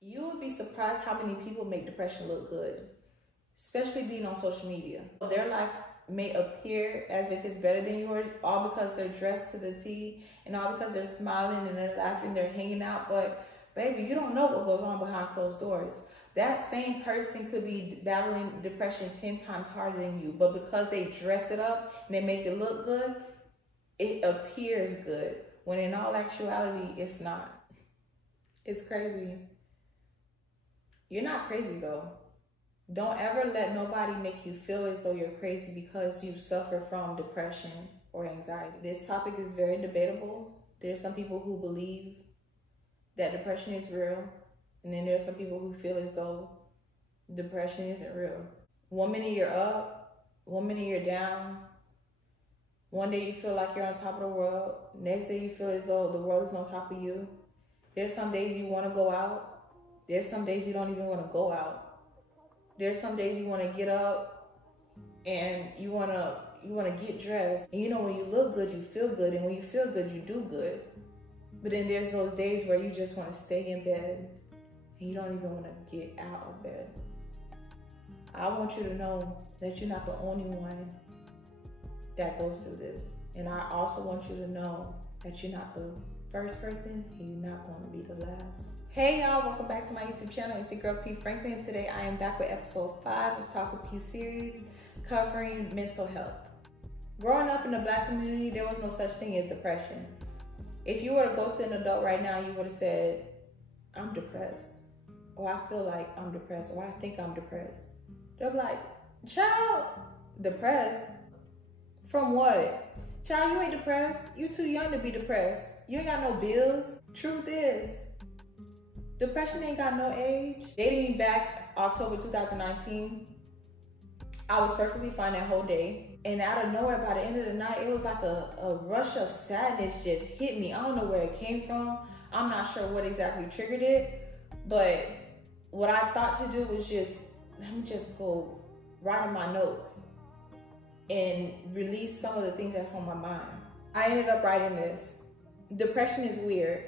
You would be surprised how many people make depression look good, especially being on social media. Their life may appear as if it's better than yours, all because they're dressed to the T and all because they're smiling and they're laughing, they're hanging out. But baby, you don't know what goes on behind closed doors. That same person could be battling depression 10 times harder than you, but because they dress it up and they make it look good, it appears good, when in all actuality, it's not. It's crazy. You're not crazy though. Don't ever let nobody make you feel as though you're crazy because you suffer from depression or anxiety. This topic is very debatable. There's some people who believe that depression is real, and then there's some people who feel as though depression isn't real. One minute you're up, one minute you're down. One day you feel like you're on top of the world. Next day you feel as though the world is on top of you. There's some days you want to go out. There's some days you don't even want to go out. There's some days you want to get up and you want to get dressed. And you know, when you look good, you feel good. And when you feel good, you do good. But then there's those days where you just want to stay in bed and you don't even want to get out of bed. I want you to know that you're not the only one that goes through this. And I also want you to know that you're not the first person and you're not going to be the last. Hey y'all, welcome back to my YouTube channel. It's your girl P Franklin, and today I am back with episode 5 of Talk with P series covering mental health. Growing up in the Black community, there was no such thing as depression. If you were to go to an adult right now, you would have said, I'm depressed, or I feel like I'm depressed, or I think I'm depressed. They're like, child, depressed? From what? Child, you ain't depressed. You too young to be depressed. You ain't got no bills. Truth is, depression ain't got no age. Dating back October 2019, I was perfectly fine that whole day. And out of nowhere, by the end of the night, it was like a rush of sadness just hit me. I don't know where it came from. I'm not sure what exactly triggered it. But what I thought to do was let me just go write in my notes and release some of the things that's on my mind. I ended up writing this. Depression is weird.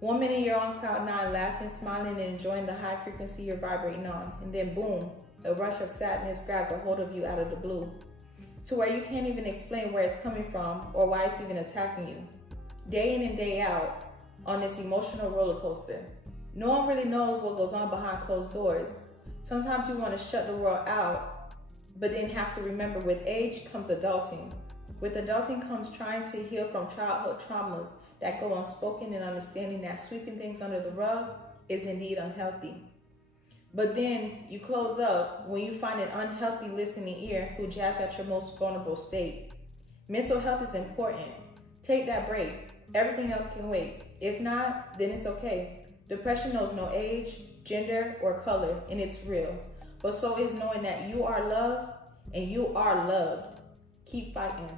One minute you're on cloud 9, laughing, smiling, and enjoying the high frequency you're vibrating on. And then boom, a rush of sadness grabs a hold of you out of the blue, to where you can't even explain where it's coming from or why it's even attacking you. Day in and day out on this emotional roller coaster. No one really knows what goes on behind closed doors. Sometimes you want to shut the world out, but then have to remember with age comes adulting. With adulting comes trying to heal from childhood traumas that go unspoken, and understanding that sweeping things under the rug is indeed unhealthy. But then you close up when you find an unhealthy listening ear who jabs at your most vulnerable state. Mental health is important. Take that break. Everything else can wait. If not, then it's okay. Depression knows no age, gender, or color, and it's real. But so is knowing that you are loved and you are loved. Keep fighting.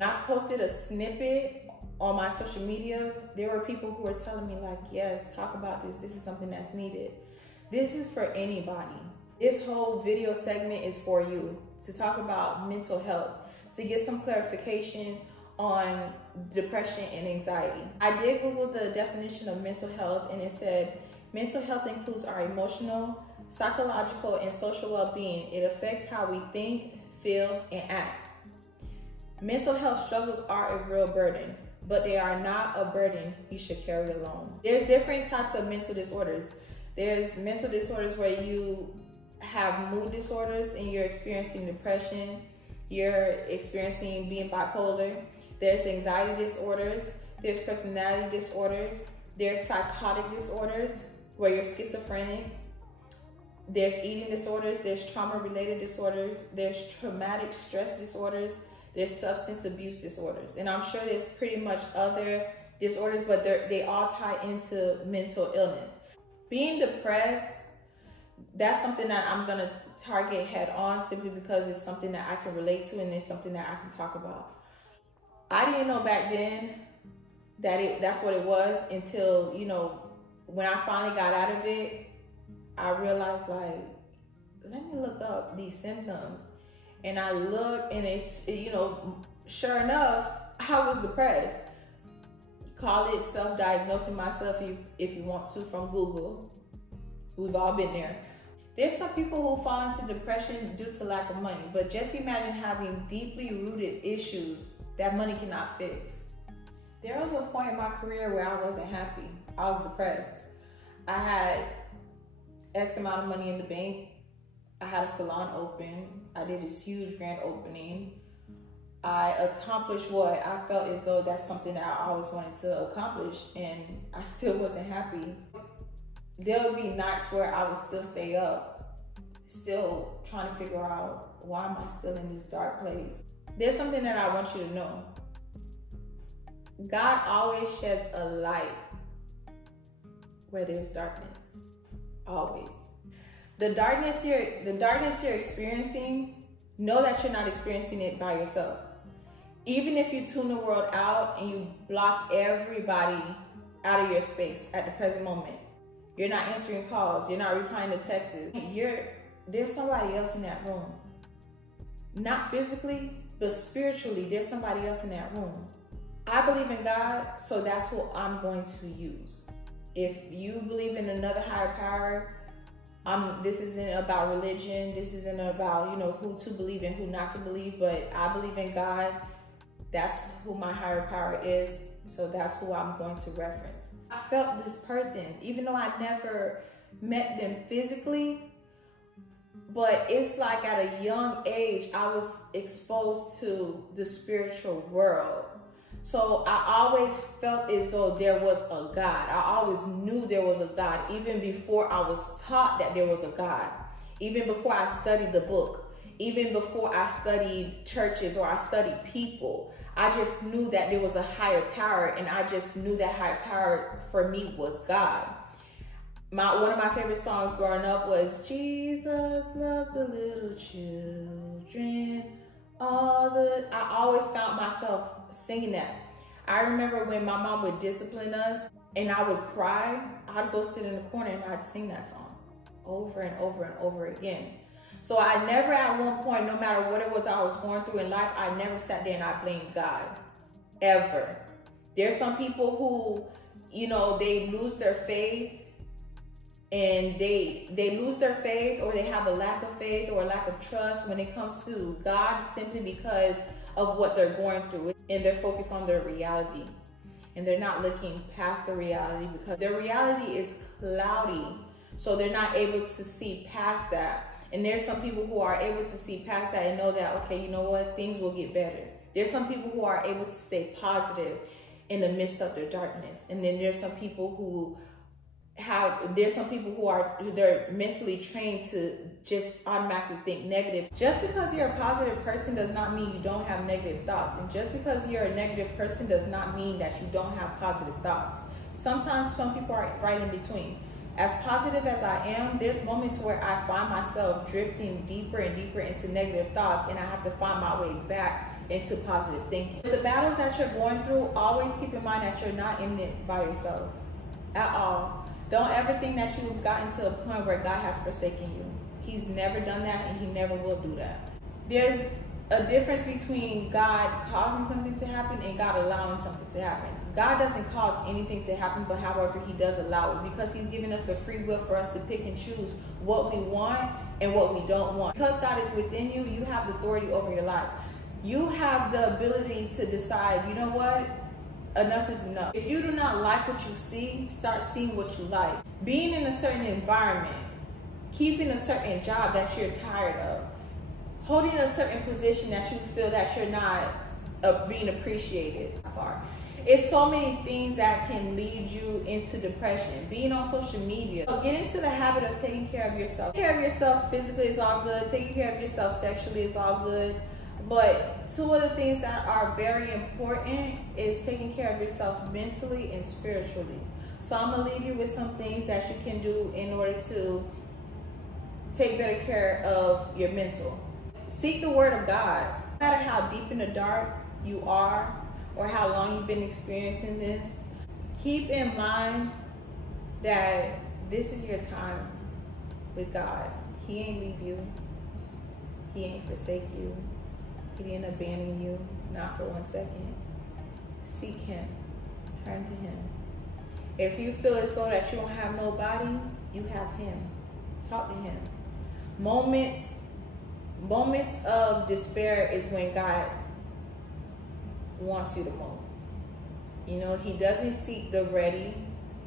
I posted a snippet on my social media. There were people who were telling me like, yes, talk about this. This is something that's needed. This is for anybody. This whole video segment is for you, to talk about mental health, to get some clarification on depression and anxiety. I did Google the definition of mental health, and it said, mental health includes our emotional, psychological, and social well-being. It affects how we think, feel, and act. Mental health struggles are a real burden, but they are not a burden you should carry alone. There's different types of mental disorders. There's mental disorders where you have mood disorders and you're experiencing depression, you're experiencing being bipolar. There's anxiety disorders, there's personality disorders, there's psychotic disorders where you're schizophrenic, there's eating disorders, there's trauma-related disorders, there's traumatic stress disorders, there's substance abuse disorders. And I'm sure there's pretty much other disorders, but they all tie into mental illness. Being depressed, that's something that I'm gonna target head on, simply because it's something that I can relate to and it's something that I can talk about. I didn't know back then that that's what it was until, you know, when I finally got out of it, I realized like, let me look up these symptoms. And I looked and it's, you know, sure enough, I was depressed. call it self-diagnosing myself if you want to, from Google. We've all been there. There's some people who fall into depression due to lack of money, but just imagine having deeply rooted issues that money cannot fix. There was a point in my career where I wasn't happy. I was depressed. I had X amount of money in the bank. I had a salon open. I did this huge grand opening. I accomplished what I felt as though that's something that I always wanted to accomplish, and I still wasn't happy. There would be nights where I would still stay up, still trying to figure out, why am I still in this dark place? There's something that I want you to know. God always sheds a light where there's darkness, always. The darkness you're experiencing, know that you're not experiencing it by yourself. Even if you tune the world out and you block everybody out of your space at the present moment, you're not answering calls, you're not replying to texts, there's somebody else in that room. Not physically, but spiritually, there's somebody else in that room. I believe in God, so that's who I'm going to use. If you believe in another higher power, this isn't about religion, this isn't about, who to believe and who not to believe, but I believe in God. That's who my higher power is, so that's who I'm going to reference. I felt this person, even though I never met them physically, but it's like at a young age, I was exposed to the spiritual world. So I always felt as though there was a God. I always knew there was a God, even before I was taught that there was a God. Even before I studied the book. Even before I studied churches or I studied people. I just knew that there was a higher power, and I just knew that higher power for me was God. One of my favorite songs growing up was Jesus loves the little children. I always found myself singing that. I remember when my mom would discipline us and I would cry, I'd go sit in the corner and I'd sing that song over and over and over again. So I never at one point, no matter what it was I was going through in life, I never sat there and I blamed God, ever. There's some people who, they lose their faith, and they lose their faith, or they have a lack of faith or a lack of trust when it comes to God, simply because of what they're going through, and they're focused on their reality, and they're not looking past the reality because their reality is cloudy, so they're not able to see past that. And there's some people who are able to see past that and know that, okay, you know what, things will get better. There's some people who are able to stay positive in the midst of their darkness, and then there's some people who they're mentally trained to just automatically think negative. Just because you're a positive person does not mean you don't have negative thoughts. And just because you're a negative person does not mean that you don't have positive thoughts. Sometimes some people are right in between. As positive as I am, there's moments where I find myself drifting deeper and deeper into negative thoughts, and I have to find my way back into positive thinking. The battles that you're going through, always keep in mind that you're not in it by yourself at all. Don't ever think that you've gotten to a point where God has forsaken you. He's never done that, and he never will do that. There's a difference between God causing something to happen and God allowing something to happen. God doesn't cause anything to happen, but however, he does allow it, because he's given us the free will for us to pick and choose what we want and what we don't want. Because God is within you, you have the authority over your life. You have the ability to decide, you know what? Enough is enough. If you do not like what you see, start seeing what you like. Being in a certain environment, keeping a certain job that you're tired of, holding a certain position that you feel that you're not being appreciated. It's so many things that can lead you into depression. Being on social media. So get into the habit of taking care of yourself. Taking care of yourself physically is all good. Taking care of yourself sexually is all good. But two of the things that are very important is taking care of yourself mentally and spiritually. So I'm gonna leave you with some things that you can do in order to take better care of your mental. Seek the word of God. No matter how deep in the dark you are or how long you've been experiencing this, keep in mind that this is your time with God. He ain't leave you. He ain't forsake you. He didn't abandon you, not for 1 second. Seek him. turn to him. If you feel as though that you don't have nobody, you have him. Talk to him. Moments of despair is when God wants you the most. You know, he doesn't seek the ready,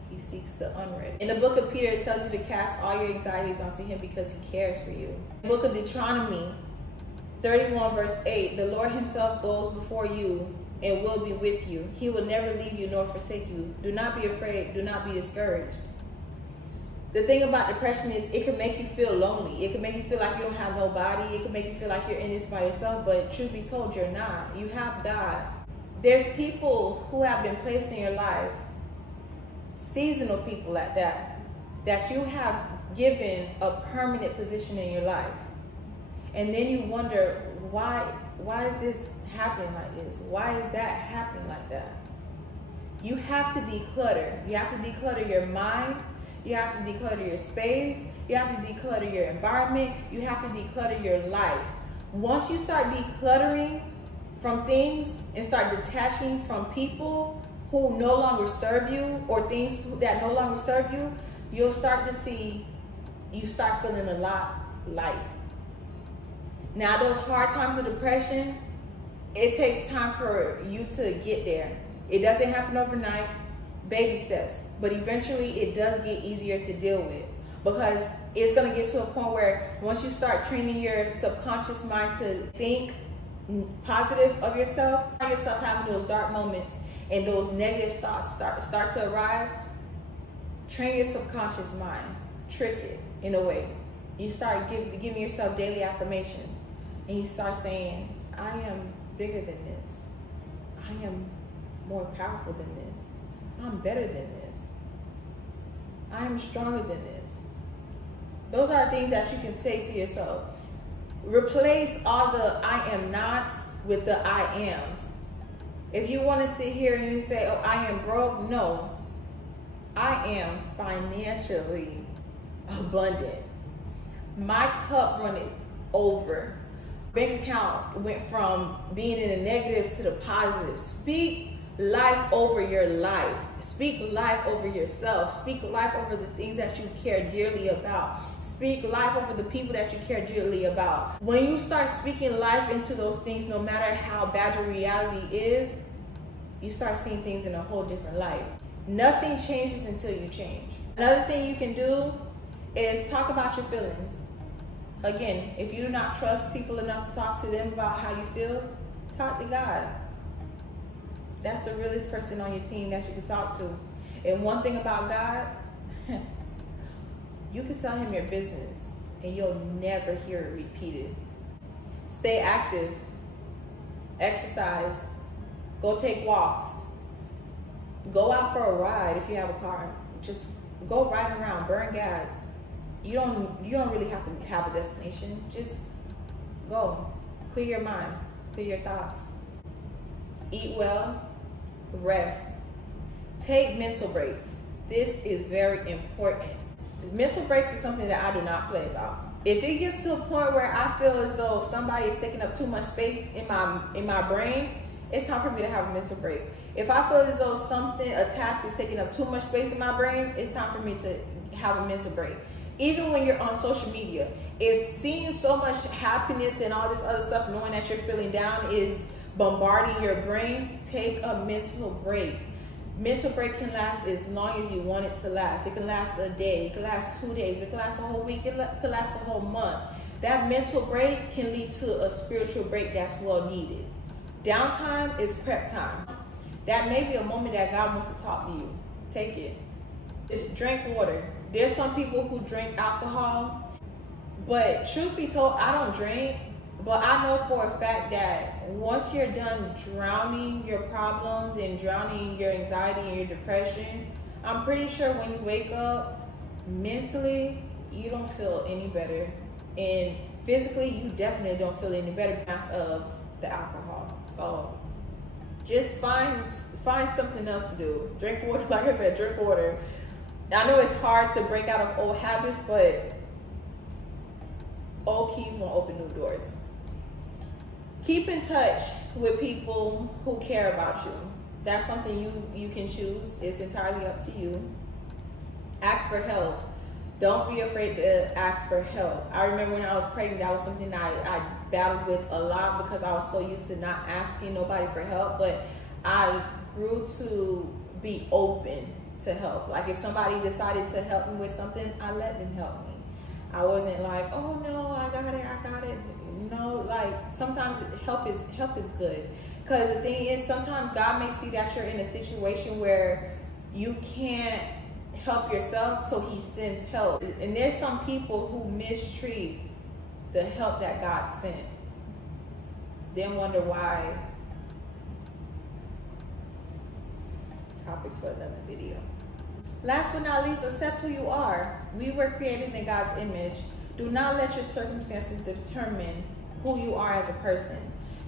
he seeks the unready. In the book of Peter, it tells you to cast all your anxieties onto him because he cares for you. In the book of Deuteronomy 31 verse 8, the Lord himself goes before you and will be with you. He will never leave you nor forsake you. Do not be afraid. Do not be discouraged. The thing about depression is it can make you feel lonely. It can make you feel like you don't have nobody. It can make you feel like you're in this by yourself, but truth be told, you're not. You have God. There's people who have been placed in your life, seasonal people at that you have given a permanent position in your life. And then you wonder, why is this happening like this? Why is that happening like that? You have to declutter. You have to declutter your mind. You have to declutter your space. You have to declutter your environment. You have to declutter your life. Once you start decluttering from things and start detaching from people who no longer serve you or things that no longer serve you, you'll start to see, you start feeling a lot light. Now, those hard times of depression, it takes time for you to get there. It doesn't happen overnight, baby steps, but eventually it does get easier to deal with, because it's gonna get to a point where once you start training your subconscious mind to think positive of yourself, having those dark moments and those negative thoughts start to arise, train your subconscious mind, trick it in a way. You start giving yourself daily affirmations, and you start saying, I am bigger than this. I am more powerful than this. I'm better than this. I am stronger than this. Those are things that you can say to yourself. Replace all the I am nots with the I ams. If you want to sit here and you say, oh, I am broke, no. I am financially abundant. My cup runneth over. Bank account went from being in the negatives to the positives. Speak life over your life. Speak life over yourself. Speak life over the things that you care dearly about. Speak life over the people that you care dearly about. When you start speaking life into those things, no matter how bad your reality is, you start seeing things in a whole different light. Nothing changes until you change. Another thing you can do is talk about your feelings. Again, if you do not trust people enough to talk to them about how you feel, talk to God. That's the realest person on your team that you can talk to. And one thing about God, you can tell him your business and you'll never hear it repeated. Stay active, exercise, go take walks, go out for a ride if you have a car. Just go riding around, burn gas. You don't really have to have a destination. Just go, clear your mind, clear your thoughts. Eat well, rest, take mental breaks. This is very important. Mental breaks is something that I do not play about. If it gets to a point where I feel as though somebody is taking up too much space in my brain, it's time for me to have a mental break. If I feel as though a task is taking up too much space in my brain, it's time for me to have a mental break. Even when you're on social media, if seeing so much happiness and all this other stuff, knowing that you're feeling down, is bombarding your brain, take a mental break. Mental break can last as long as you want it to last. It can last a day, it can last 2 days, it can last a whole week, it can last a whole month. That mental break can lead to a spiritual break that's well needed. Downtime is prep time. That may be a moment that God wants to talk to you. Take it. Just drink water. There's some people who drink alcohol, but truth be told, I don't drink, but I know for a fact that once you're done drowning your problems and drowning your anxiety and your depression, I'm pretty sure when you wake up, mentally, you don't feel any better. And physically, you definitely don't feel any better because of the alcohol. So just find something else to do. Drink water, like I said, drink water. I know it's hard to break out of old habits, but old keys won't open new doors. Keep in touch with people who care about you. That's something you can choose. It's entirely up to you. Ask for help. Don't be afraid to ask for help. I remember when I was pregnant, that was something that I battled with a lot because I was so used to not asking nobody for help. But I grew to be open to help. Like if somebody decided to help me with something, I let them help me. I wasn't like, oh no, I got it. No, like sometimes help is good. Because the thing is, sometimes God may see that you're in a situation where you can't help yourself, so he sends help. And there's some people who mistreat the help that God sent. Then wonder why. Topic for another video. Last but not least, accept who you are. We were created in God's image. Do not let your circumstances determine who you are as a person.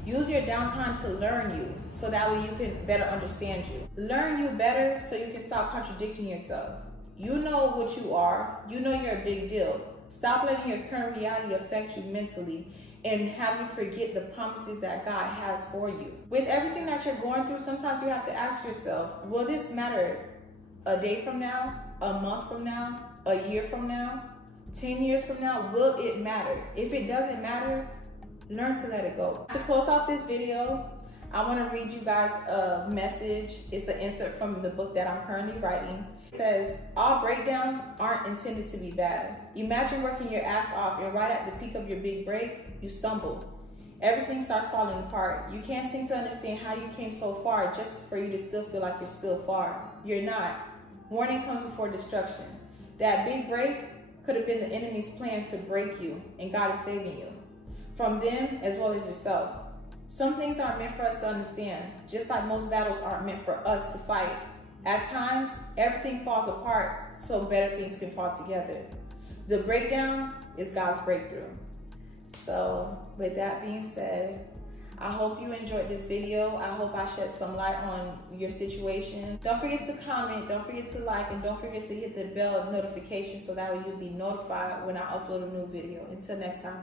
Use your downtime to learn you, so that way you can better understand you. Learn you better so you can stop contradicting yourself. You know what you are. You know you're a big deal. Stop letting your current reality affect you mentally and have you forget the promises that God has for you. With everything that you're going through, sometimes you have to ask yourself, will this matter a day from now, a month from now, a year from now, 10 years from now? Will it matter? If it doesn't matter, learn to let it go. To close off this video, I want to read you guys a message. It's an insert from the book that I'm currently writing. It says, all breakdowns aren't intended to be bad. Imagine working your ass off and right at the peak of your big break, you stumble. Everything starts falling apart. You can't seem to understand how you came so far just for you to still feel like you're still far. You're not. Warning comes before destruction. That big break could have been the enemy's plan to break you, and God is saving you from them as well as yourself. Some things aren't meant for us to understand, just like most battles aren't meant for us to fight. At times, everything falls apart so better things can fall together. The breakdown is God's breakthrough. So with that being said, I hope you enjoyed this video. I hope I shed some light on your situation. Don't forget to comment, don't forget to like, and don't forget to hit the bell notification so that way you'll be notified when I upload a new video. Until next time.